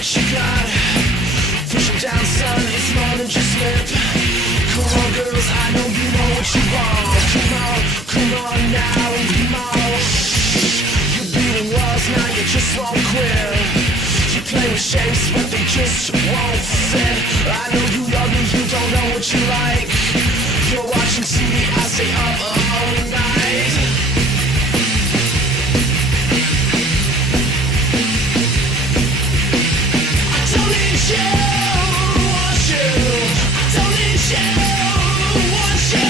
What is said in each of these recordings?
what you got. Push it down, son, it's more than just lip. Come on, girls, I know you know what you want. Come on now, and come on. You're beating walls, now you just won't quit. You play with shapes, but they just won't fit. I know you love me, you don't know what you like. You're watching TV, I stay up all night. I don't need you, want you. I don't need you, want you.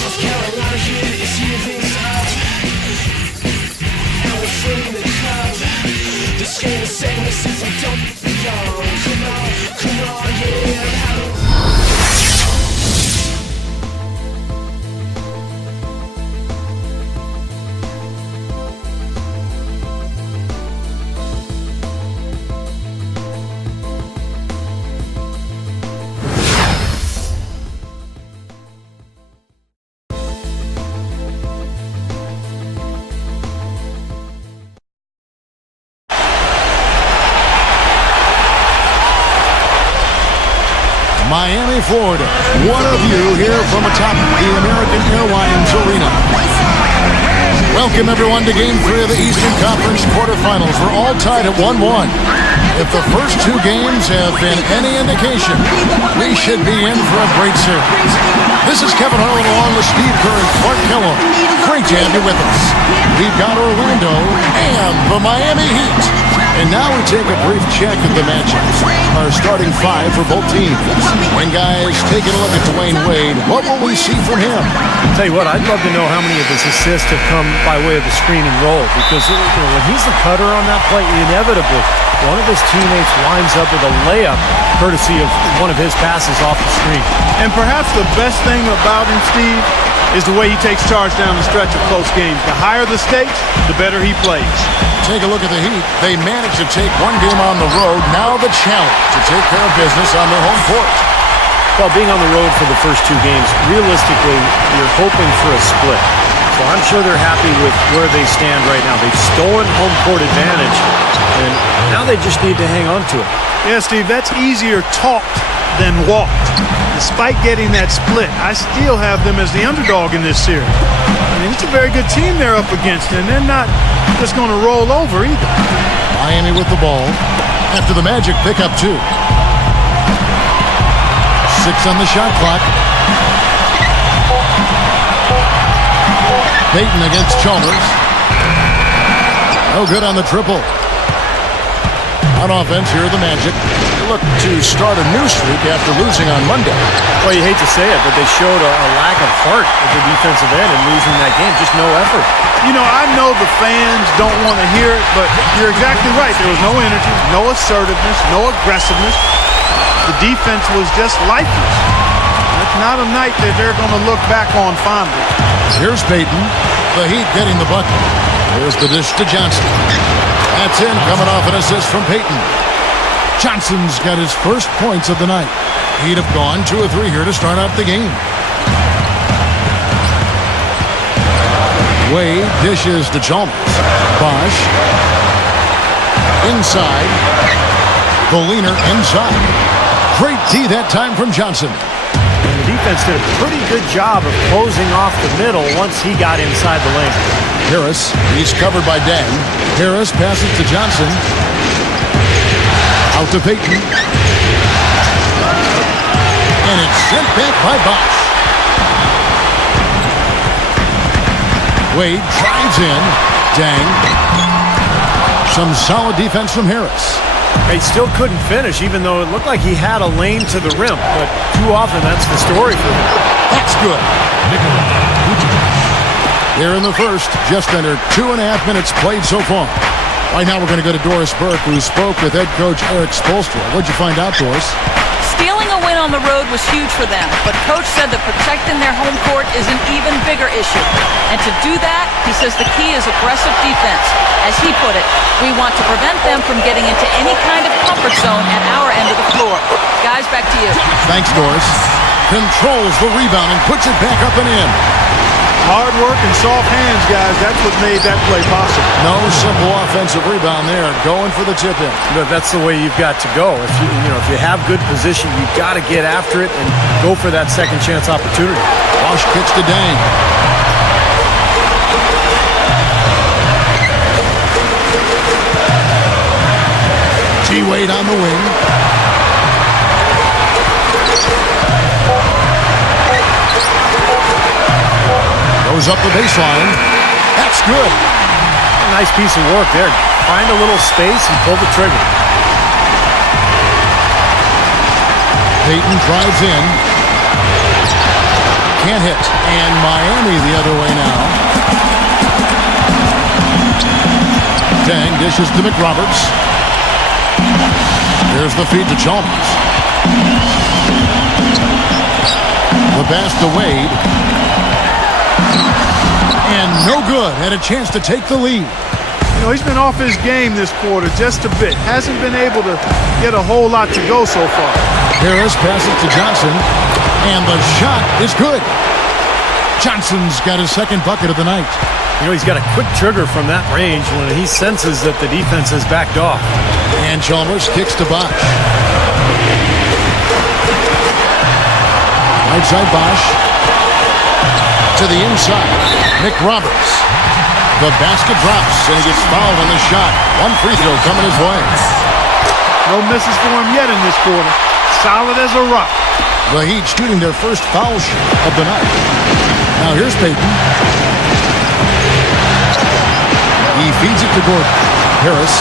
South Carolina here is moving up, and we're filling the cup. This game is saving us if we don't belong. Come on, yeah. Miami, Florida. One of you here from atop the American Airlines Arena. Welcome, everyone, to Game 3 of the Eastern Conference quarterfinals. We're all tied at 1-1. If the first two games have been any indication, we should be in for a great series. This is Kevin Harlan along with Steve Kerr and Clark Kellogg. Great to have you with us. We've got Orlando and the Miami Heat. And now we take a brief check at the matchups. Our starting five for both teams. And guys, taking a look at Dwayne Wade, what will we see from him? I'll tell you what, I'd love to know how many of his assists have come by way of the screen and roll. Because when he's the cutter on that play, inevitably, one of his teammates winds up with a layup courtesy of one of his passes off the screen. And perhaps the best thing about him, Steve, is the way he takes charge down the stretch of close games. The higher the stakes, the better he plays. Take a look at the Heat. They managed to take one game on the road. Now the challenge to take care of business on their home court. Well, being on the road for the first two games, realistically, you're hoping for a split. So I'm sure they're happy with where they stand right now. They've stolen home court advantage, and now they just need to hang on to it. Yeah, Steve, that's easier talked than walked. Despite getting that split, I still have them as the underdog in this series. I mean, it's a very good team they're up against, and they're not just going to roll over either. Miami with the ball. After the Magic pick up two. 6 on the shot clock. Payton against Chalmers. No good on the triple. On offense, here are the Magic. They look to start a new streak after losing on Monday. Well, you hate to say it, but they showed a lack of heart at the defensive end in losing that game. Just no effort. You know, I know the fans don't want to hear it, but you're exactly right. There was no energy, no assertiveness, no aggressiveness. The defense was just lifeless. It's not a night that they're going to look back on fondly. Here's Payton. The Heat getting the bucket. Here's the dish to Johnson. That's in, coming off an assist from Payton. Johnson's got his first points of the night. He'd have gone 2 or 3 here to start out the game. Wade dishes to Chalmers. BOSH. Inside. The leaner inside. Great D that time from Johnson. And the defense did a pretty good job of closing off the middle once he got inside the lane. Harris, he's covered by Dang. Harris passes to Johnson. Out to Payton. And it's sent back by BOSH. Wade drives in. Dang. Some solid defense from Harris. He still couldn't finish, even though it looked like he had a lane to the rim. But too often, that's the story for him. That's good. Here in the first, just under 2.5 minutes played so far. Right now, we're going to go to Doris Burke, who spoke with head coach Eric Spoelstra. What'd you find out, Doris? Stealing a win on the road was huge for them, but Coach said that protecting their home court is an even bigger issue. And to do that, he says the key is aggressive defense. As he put it, we want to prevent them from getting into any kind of comfort zone at our end of the floor. Guys, back to you. Thanks, Doris. Controls the rebound and puts it back up and in. Hard work and soft hands, guys. That's what made that play possible. No simple offensive rebound there. Going for the tip-in. But that's the way you've got to go. If you have good position, you've got to get after it and go for that second chance opportunity. Bosch kicks to Dang. T-Wade on the wing. Goes up the baseline. That's good. Nice piece of work there. Find a little space and pull the trigger. Payton drives in. Can't hit. And Miami the other way now. Dang dishes to McRoberts. Here's the feed to Chalmers. The pass to Wade. And no good. Had a chance to take the lead. You know, he's been off his game this quarter just a bit. Hasn't been able to get a whole lot to go so far. Harris passes to Johnson. And the shot is good. Johnson's got his second bucket of the night. You know, he's got a quick trigger from that range when he senses that the defense has backed off. And Chalmers kicks to Bosch. Right side Bosch. To the inside. McRoberts. The basket drops, and he gets fouled on the shot. One free throw coming his way. No misses for him yet in this quarter. Solid as a rock. The Heat shooting their first foul shot of the night. Now here's Payton. He feeds it to Gordon. Harris.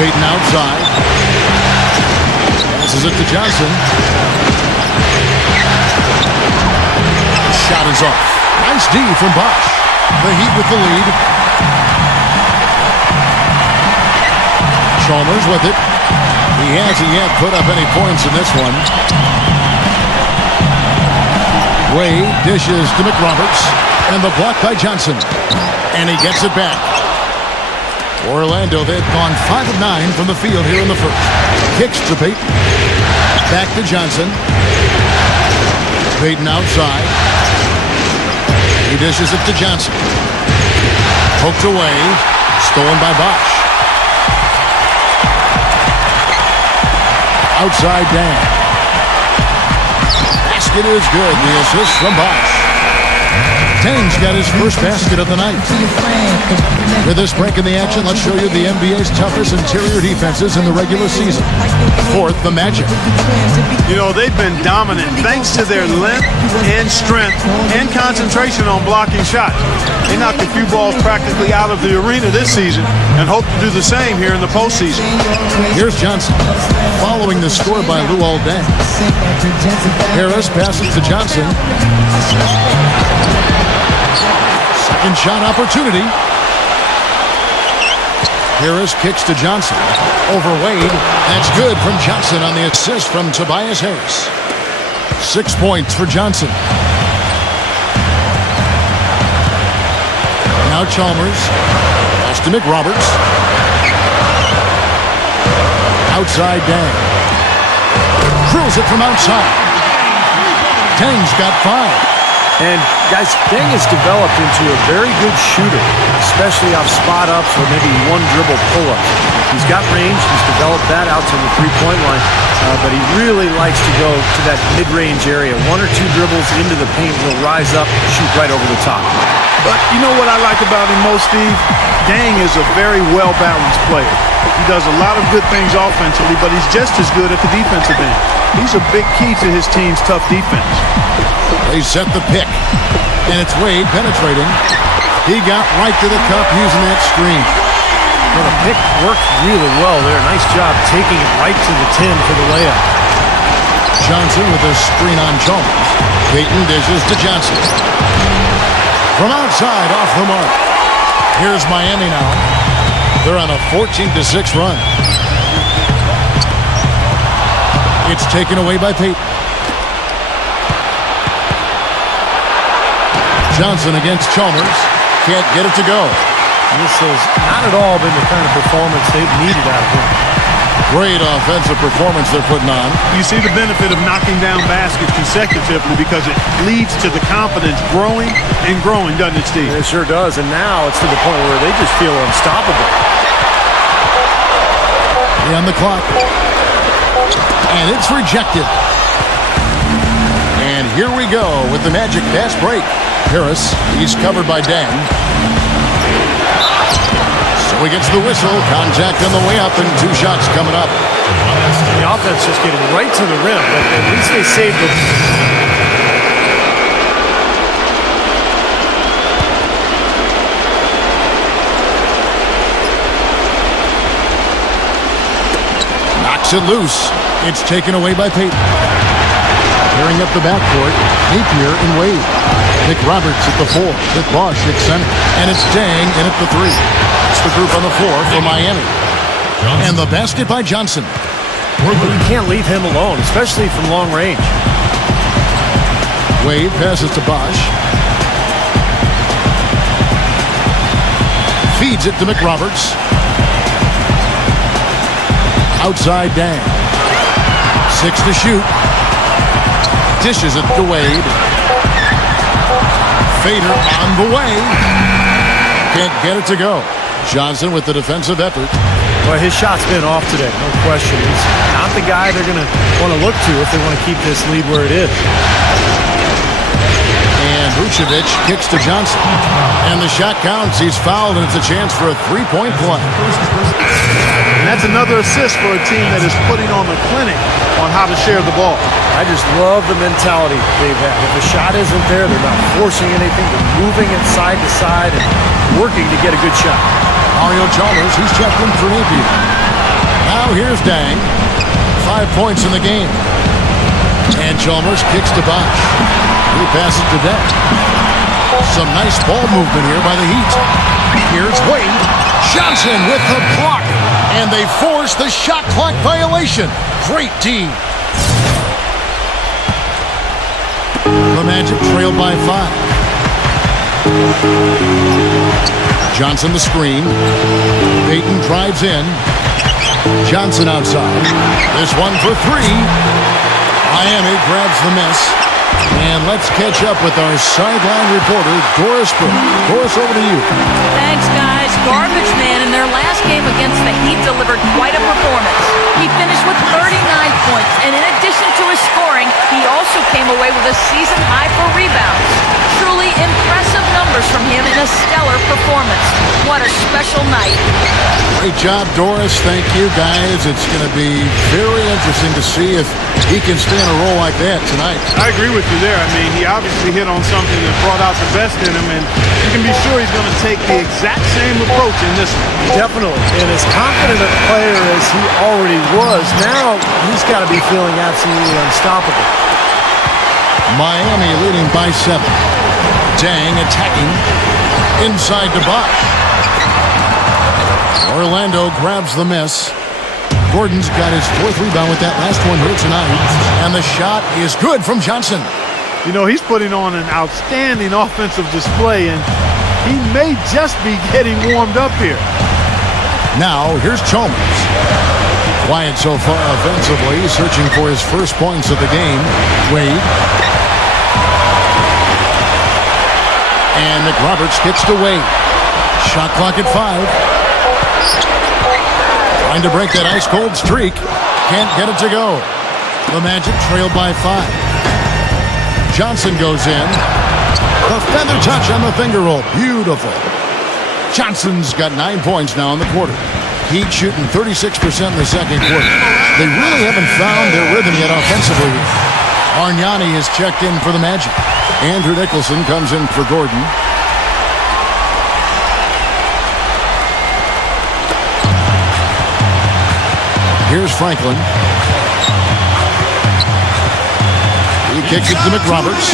Payton outside. Passes it to Johnson. Shot is off. Nice D from Bosch. The Heat with the lead. Chalmers with it. He hasn't yet put up any points in this one. Wade dishes to McRoberts. And the block by Johnson. And he gets it back. Orlando, they've gone 5 of 9 from the field here in the first. Kicks to Payton. Back to Johnson. Payton outside. He dishes it to Johnson. Poked away. Stolen by Bosch. Outside Dan. Basket is good. The assist from Bosch. Tang's got his first basket of the night. For this break in the action, let's show you the NBA's toughest interior defenses in the regular season. Fourth, the Magic. You know, they've been dominant thanks to their length and strength and concentration on blocking shots. They knocked a few balls practically out of the arena this season and hope to do the same here in the postseason. Here's Johnson, following the score by Luol Deng. Harris passes to Johnson. Second shot opportunity. Harris kicks to Johnson. Over Wade. That's good from Johnson on the assist from Tobias Harris. 6 points for Johnson. Now Chalmers. Pass to McRoberts. Outside Dang. Drills it from outside. Dang's got 5. And, guys, Deng has developed into a very good shooter, especially off spot-ups or maybe one-dribble pull-ups. He's got range. He's developed that out to the three-point line, but he really likes to go to that mid-range area. 1 or 2 dribbles into the paint, he'll rise up and shoot right over the top. But you know what I like about him most, Steve? Deng is a very well-balanced player. He does a lot of good things offensively, but he's just as good at the defensive end. He's a big key to his team's tough defense. They set the pick, and it's Wade penetrating. He got right to the cup using that screen. Well, the pick worked really well there. Nice job taking it right to the 10 for the layup. Johnson with a screen on Chalmers. Payton dishes to Johnson. From outside, off the mark. Here's Miami now. They're on a 14-6 run. It's taken away by Payton. Johnson against Chalmers. Can't get it to go. And this has not at all been the kind of performance they've needed out of him. Great offensive performance they're putting on. You see the benefit of knocking down baskets consecutively because it leads to the confidence growing and growing, doesn't it, Steve? It sure does, and now it's to the point where they just feel unstoppable. On the clock. And it's rejected. And here we go with the Magic fast break. Harris, he's covered by Dang. So he gets the whistle. Contact on the way up and 2 shots coming up. The offense just getting right to the rim, but at least they saved it. Knocks it loose. It's taken away by Payton. Tearing up the backcourt, Napier and Wade. Nick Roberts at the 4, with BOSH at center. And it's Dang in at the 3. It's the group on the floor for Miami. And the basket by Johnson. You can't leave him alone, especially from long range. Wade passes to BOSH. Feeds it to McRoberts. Outside Dang. 6 to shoot. Dishes it to Wade. Fader on the way. Can't get it to go. Johnson with the defensive effort. Well, his shot's been off today, no question. He's not the guy they're going to want to look to if they want to keep this lead where it is. And Vucevic kicks to Johnson. And the shot counts. He's fouled, and it's a chance for a 3-point play. And that's another assist for a team that is putting on the clinic on how to share the ball. I just love the mentality they've had. If the shot isn't there, they're not forcing anything. They're moving it side to side and working to get a good shot. Mario Chalmers, he's checked in for Napier. Now here's Dang. 5 points in the game. And Chalmers kicks to BOSH. He passes to Dang. Some nice ball movement here by the Heat. Here's Wade. Johnson with the block. And they force the shot clock violation. Great D. The Magic trailed by 5. Johnson the screen. Payton drives in. Johnson outside. This one for 3. Miami grabs the miss. And let's catch up with our sideline reporter, Doris Burke. Doris, over to you. Thanks, guys. Garbage man in their last game against the Heat delivered quite a performance. He finished with 39 points, and in addition to his scoring, he also came away with a season high for rebounds. Truly impressive numbers from him in a stellar performance. What a special night. Great job, Doris. Thank you, guys. It's going to be very interesting to see if he can stay in a role like that tonight. I agree with you there. I mean, he obviously hit on something that brought out the best in him, and you can be sure he's going to take the exact same approach in this one. Definitely. And as confident a player as he already was, now he's got to be feeling absolutely unstoppable. Miami leading by 7. Dang attacking. Inside to BOSH. Orlando grabs the miss. Gordon's got his 4th rebound with that last one here tonight. And the shot is good from Johnson. You know, he's putting on an outstanding offensive display, and he may just be getting warmed up here. Now, here's Chalmers. Quiet so far offensively, searching for his first points of the game. Wade. And McRoberts kicks to Wade. Shot clock at 5. Trying to break that ice-cold streak. Can't get it to go. The Magic trailed by 5. Johnson goes in. The feather touch on the finger roll. Beautiful. Johnson's got 9 points now in the quarter. Heat shooting 36% in the second quarter. They really haven't found their rhythm yet offensively. Argnani is checked in for the Magic. Andrew Nicholson comes in for Gordon. Here's Franklin. He kicks it to McRoberts.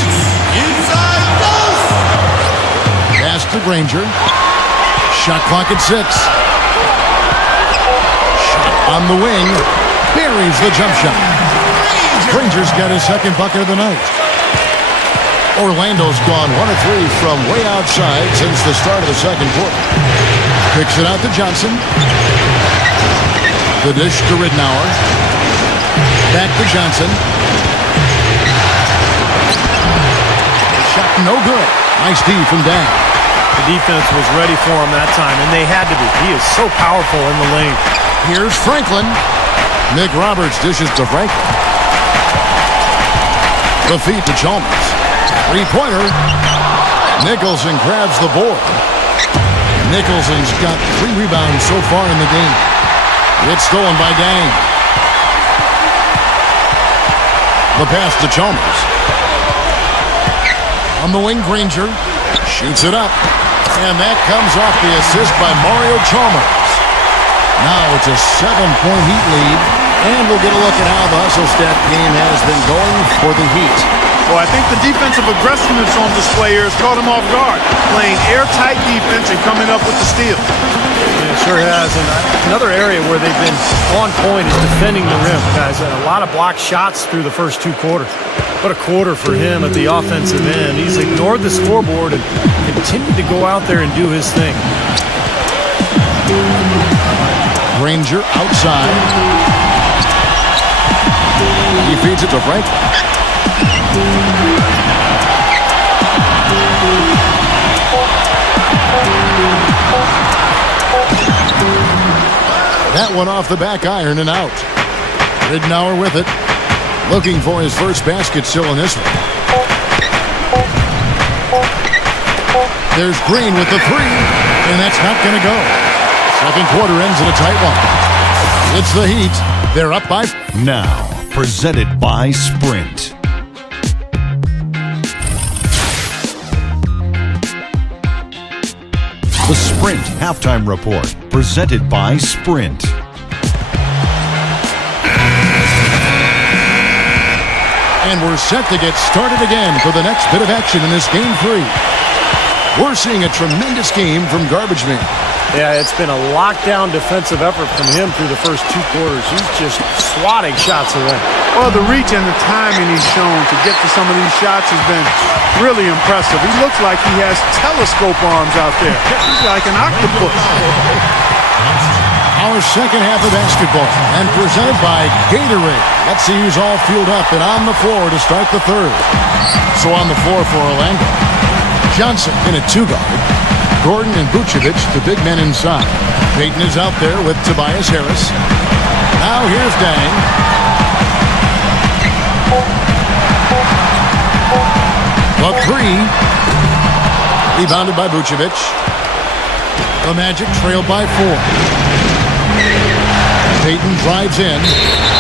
Pass to Granger. Shot clock at 6. Shot on the wing. Buries the jump shot. Granger's got his second bucket of the night. Orlando's gone 1 of 3 from way outside since the start of the second quarter. Kicks it out to Johnson. The dish to Ridnour. Back to Johnson. Shot no good. Nice D from Dan. The defense was ready for him that time, and they had to be. He is so powerful in the lane. Here's Franklin. Nick Roberts dishes to Franklin. The feed to Chalmers. Three-pointer. Nicholson grabs the board. Nicholson's got 3 rebounds so far in the game. It's stolen by Dang. The pass to Chalmers. On the wing, Granger shoots it up. And that comes off the assist by Mario Chalmers. Now it's a 7-point Heat lead. And we'll get a look at how the hustle step game has been going for the Heat. Well, I think the defensive aggressiveness on display here has caught him off guard. Playing airtight defense and coming up with the steal. It sure has. And another area where they've been on point is defending the rim, guys. A lot of blocked shots through the first 2 quarters. What a quarter for him at the offensive end. He's ignored the scoreboard and continued to go out there and do his thing. Granger outside. He feeds it to Franklin. That one off the back iron and out. Ridnour with it. Looking for his first basket still in this one. There's Green with the 3, and that's not going to go. Second quarter ends in a tight one. It's the Heat. They're up by... Now, presented by Sprint. The Sprint Halftime Report, presented by Sprint. And we're set to get started again for the next bit of action in this Game 3. We're seeing a tremendous game from Garbage Man. Yeah, it's been a lockdown defensive effort from him through the first 2 quarters. He's just swatting shots away. Well, the reach and the timing he's shown to get to some of these shots has been really impressive. He looks like he has telescope arms out there. He's like an octopus. Our second half of basketball, and presented by Gatorade. Let's see who's all fueled up and on the floor to start the third. So on the floor for Orlando, Johnson in a 2-guard. Gordon and Vucevic, the big men inside. Payton is out there with Tobias Harris. Now here's Dang. The 3. Rebounded by Vucevic. The Magic trailed by 4. Payton drives in,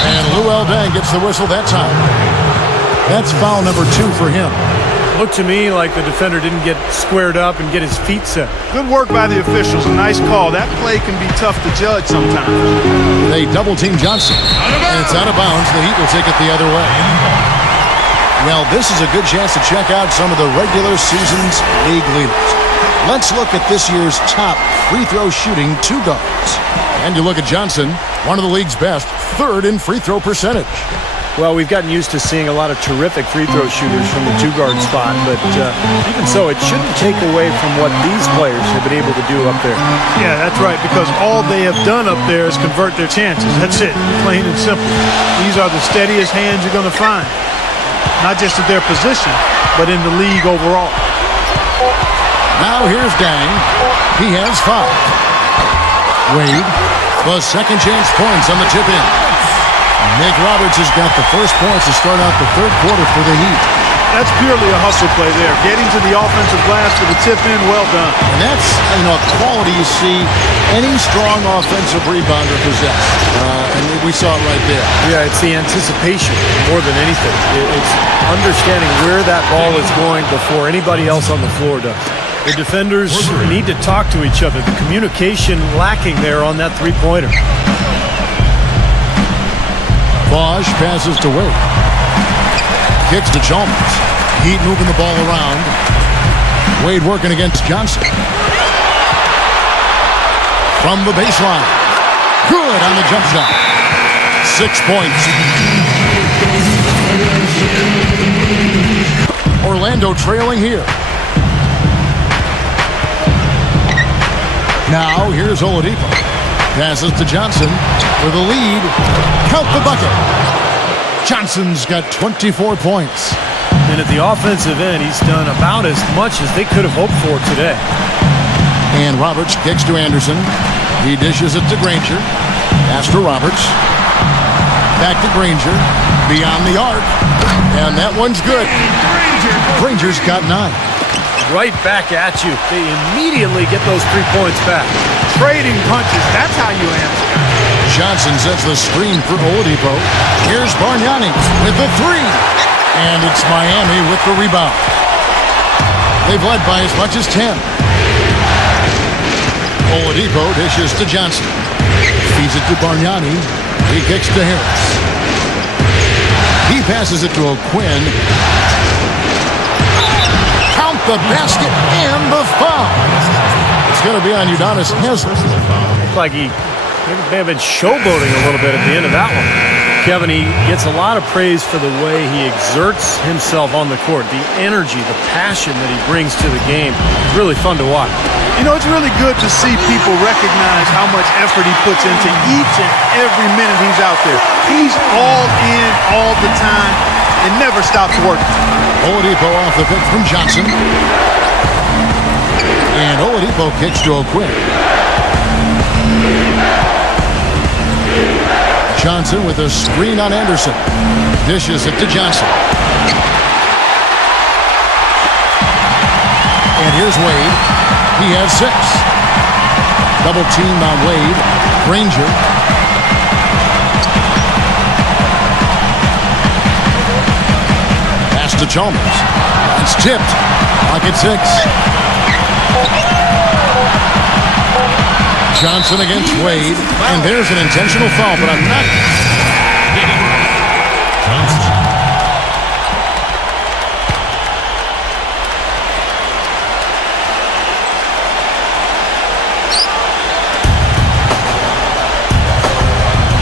and Luol Deng gets the whistle that time. That's foul number 2 for him. Looked to me like the defender didn't get squared up and get his feet set. Good work by the officials. A nice call. That play can be tough to judge sometimes. They double-team Johnson, and it's out of bounds. The Heat will take it the other way. Well, this is a good chance to check out some of the regular season's league leaders. Let's look at this year's top free throw shooting 2 guards. And you look at Johnson, one of the league's best, 3rd in free throw percentage. Well, we've gotten used to seeing a lot of terrific free throw shooters from the 2-guard spot, but even so, it shouldn't take away from what these players have been able to do up there. Yeah, that's right, because all they have done up there is convert their chances. That's it, plain and simple. These are the steadiest hands you're going to find, not just at their position, but in the league overall. Now here's Dang. He has 5. Wade, the second chance points on the tip-in. Nick Roberts has got the first points to start out the 3rd quarter for the Heat. That's purely a hustle play there. Getting to the offensive glass for the tip-in, well done. And that's, a quality you see any strong offensive rebounder possess. And we saw it right there. Yeah, it's the anticipation more than anything. It's understanding where that ball is going before anybody else on the floor does. The defenders need to talk to each other. The communication lacking there on that 3-pointer. BOSH passes to Wade. Kicks to Chalmers. Heat moving the ball around. Wade working against Johnson. From the baseline. Good on the jump shot. 6 points. Orlando trailing here. Now here's Oladipo. Passes to Johnson for the lead. Count the bucket. Johnson's got 24 points. And at the offensive end, he's done about as much as they could have hoped for today. And Roberts kicks to Anderson. He dishes it to Granger. Pass to Roberts. Back to Granger. Beyond the arc. And that one's good. Granger's got 9. Right back at you. They immediately get those 3 points back. Trading punches, that's how you answer. Johnson sets the screen for Oladipo. Here's Bargnani with the 3. And it's Miami with the rebound. They've led by as much as 10. Oladipo dishes to Johnson. Feeds it to Bargnani. He kicks to Harris. He passes it to O'Quinn. Count the basket and the foul. It's going to be on Udonis Haslem. Looked like he may have been showboating a little bit at the end of that one. Kevin, he gets a lot of praise for the way he exerts himself on the court, the energy, the passion that he brings to the game. It's really fun to watch. You know, it's really good to see people recognize how much effort he puts into each and every minute he's out there. He's all in all the time and never stops working. Oladipo off the pick from Johnson. And Oladipo kicks to O'Quinn. Johnson with a screen on Anderson. Dishes it to Johnson. And here's Wade. He has 6. Double team on Wade. Granger. Pass to Chalmers. It's tipped. Pocket 6. Johnson against Wade, and there's an intentional foul, but I'm not getting Johnson.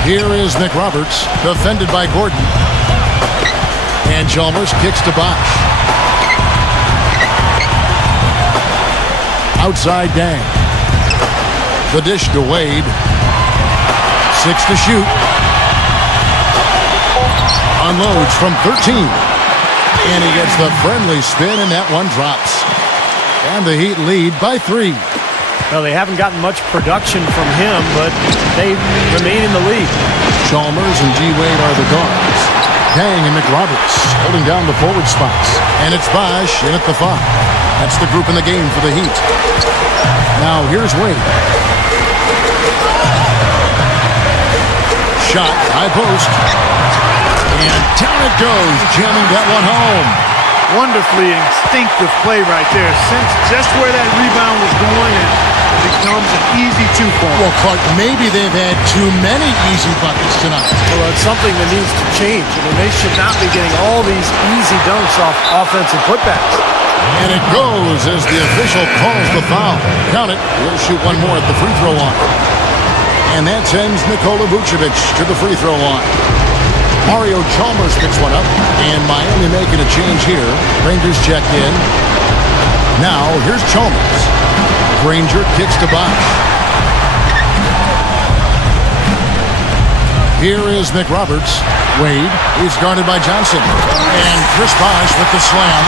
Here is Nick Roberts, defended by Gordon. And Chalmers kicks to BOSH. Outside Dang. The dish to Wade. 6 to shoot. Unloads from 13. And he gets the friendly spin, and that one drops. And the Heat lead by 3. Well, they haven't gotten much production from him, but they remain in the lead. Chalmers and D-Wade are the guards. Dang and McRoberts holding down the forward spots. And it's BOSH in at the 5. That's the group in the game for the Heat. Now here's Wade. Shot, high post. And down it goes, jamming that one home. Wonderfully instinctive play right there. Sense just where that rebound was going, and it becomes an easy 2 for him. Well, Clark, maybe they've had too many easy buckets tonight. Well, it's something that needs to change. I mean, they should not be getting all these easy dunks off offensive putbacks. And it goes as the official calls the foul. Count it. He'll shoot one more at the free throw line. And that sends Nikola Vucevic to the free throw line. Mario Chalmers picks one up. And Miami making a change here. Rangers checked in. Now, here's Chalmers. Granger kicks to BOSH. Here is McRoberts. Wade is guarded by Johnson. And Chris BOSH with the slam.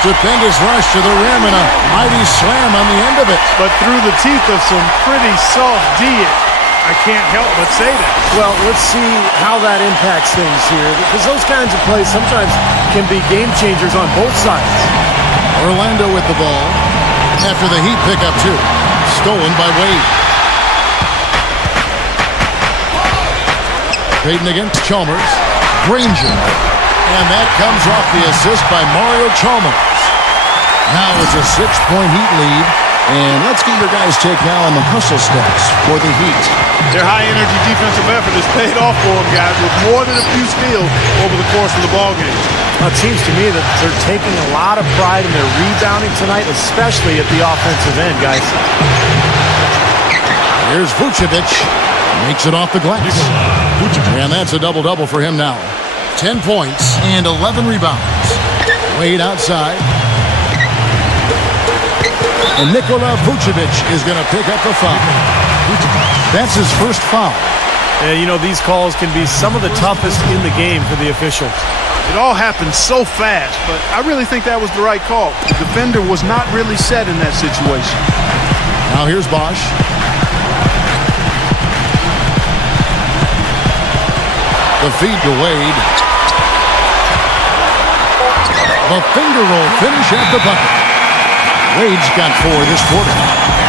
Stupendous rush to the rim and a mighty slam on the end of it. But through the teeth of some pretty soft D, I can't help but say that. Well, let's see how that impacts things here, because those kinds of plays sometimes can be game changers on both sides. Orlando with the ball after the Heat pick up 2. Stolen by Wade. Payton against Chalmers. Granger. And that comes off the assist by Mario Chalmers. Now it's a 6-point Heat lead. And let's get your guys' take now on the hustle stats for the Heat. Their high-energy defensive effort has paid off for them, guys, with more than a few steals over the course of the ballgame. Well, it seems to me that they're taking a lot of pride in their rebounding tonight, especially at the offensive end, guys. Here's Vucevic. Makes it off the glass. And that's a double-double for him now. 10 points and 11 rebounds. Wade outside. And Nikola Vucevic is going to pick up the foul. Vucevic. That's his first foul. And, you know, these calls can be some of the toughest in the game for the officials. It all happened so fast, but I really think that was the right call. The defender was not really set in that situation. Now here's BOSH. The feed to Wade. The finger roll finish at the bucket. Wade's got 4 this quarter.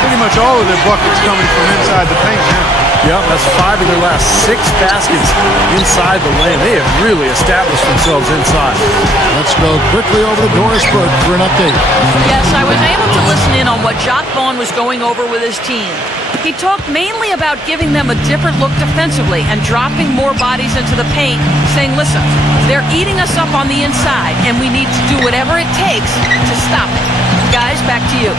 Pretty much all of their buckets coming from inside the paint now. Yeah, that's 5 of their last 6 baskets inside the lane. They have really established themselves inside. Let's go quickly over to Doris Burke for an update. Yes, I was able to listen in on what Jacques Vaughn was going over with his team. He talked mainly about giving them a different look defensively and dropping more bodies into the paint, saying, listen, they're eating us up on the inside, and we need to do whatever it takes to stop it. Guys, back to you.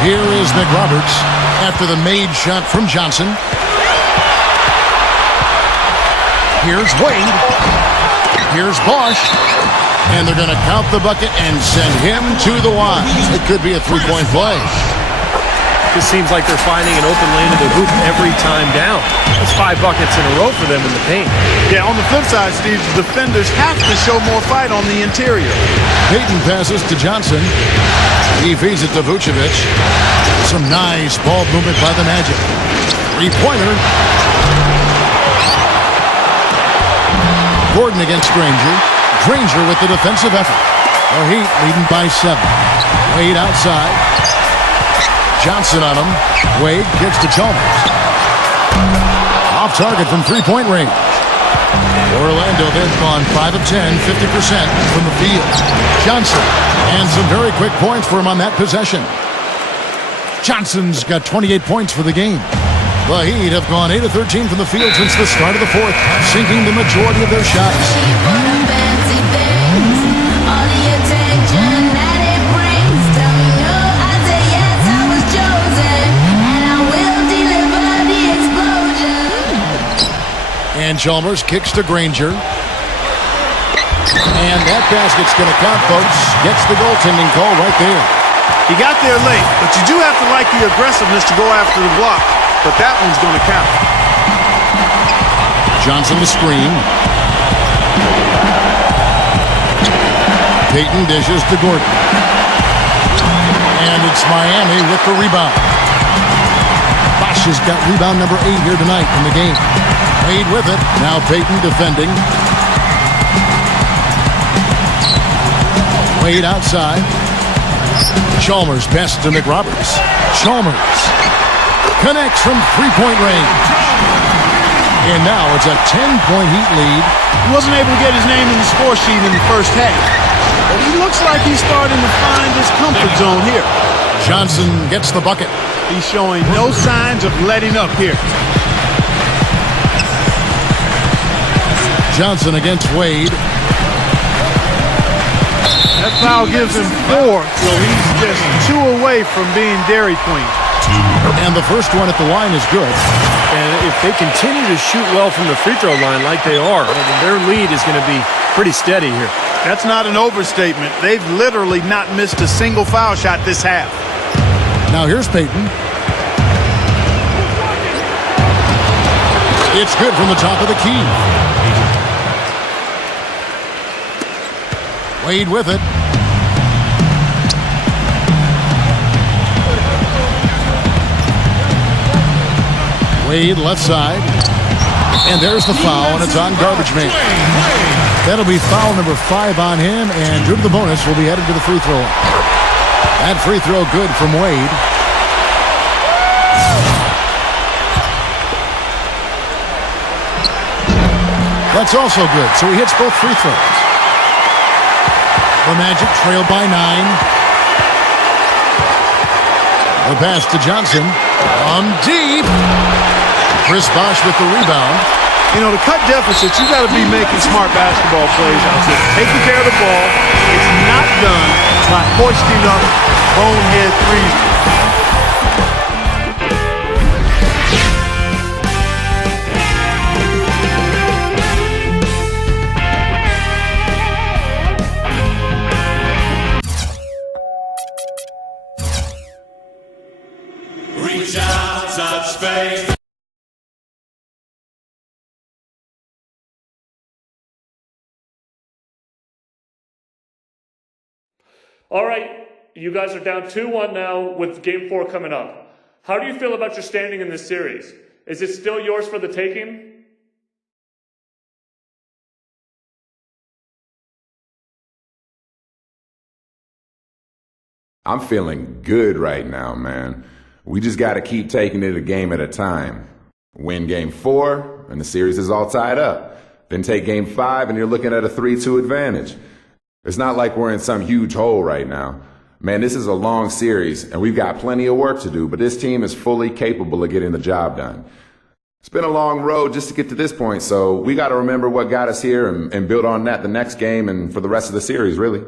Here is McRoberts after the made shot from Johnson. Here's Wade. Here's BOSH. And they're going to count the bucket and send him to the line. It could be a three-point play. This seems like they're finding an open lane to the hoop every time down. That's 5 buckets in a row for them in the paint. Yeah, on the flip side, Steve, the defenders have to show more fight on the interior. Payton passes to Johnson. He feeds it to Vucevic. Some nice ball movement by the Magic. Three-pointer. Gordon against Granger. Granger with the defensive effort. The Heat leading by 7. Wade outside. Johnson on him. Wade kicks to Chalmers. Off target from three-point range. Orlando, they've gone 5 of 10, 50% from the field. Johnson, and some very quick points for him on that possession. Johnson's got 28 points for the game. The Heat have gone 8 of 13 from the field since the start of the fourth, sinking the majority of their shots. And Chalmers kicks to Granger. And that basket's going to count, folks. Gets the goaltending call right there. He got there late, but you do have to like the aggressiveness to go after the block. But that one's going to count. Johnson the screen. Payton dishes to Gordon. And it's Miami with the rebound. BOSH has got rebound number 8 here tonight in the game. Wade with it. Now Payton defending. Wade outside. Chalmers passes to McRoberts. Chalmers connects from three-point range. And now it's a 10-point Heat lead. He wasn't able to get his name in the score sheet in the first half. But he looks like he's starting to find his comfort zone here. Johnson gets the bucket. He's showing no signs of letting up here. Johnson against Wade. That foul gives him 4, so he's just 2 away from being Dairy Queen. And the first one at the line is good. And if they continue to shoot well from the free throw line like they are, their lead is going to be pretty steady here. That's not an overstatement. They've literally not missed a single foul shot this half. Now here's Payton. It's good from the top of the key. Wade with it. Wade left side. And there's the foul, and it's on Garbage Man. That'll be foul number 5 on him, and due to the bonus, will be headed to the free throw. That free throw good from Wade. That's also good, so he hits both free throws. The Magic trail by 9. The pass to Johnson. On deep. Chris BOSH with the rebound. You know, to cut deficits, you got to be making smart basketball plays out there. Taking care of the ball. It's not done by hoisting up bonehead threes. reach out, touch space. All right, you guys are down 2-1 now with Game 4 coming up. How do you feel about your standing in this series? Is it still yours for the taking? I'm feeling good right now, man. We just got to keep taking it a game at a time. Win Game 4, and the series is all tied up. Then take Game 5, and you're looking at a 3-2 advantage. It's not like we're in some huge hole right now. Man, this is a long series, and we've got plenty of work to do, but this team is fully capable of getting the job done. It's been a long road just to get to this point, so we got to remember what got us here and build on that the next game and for the rest of the series, really.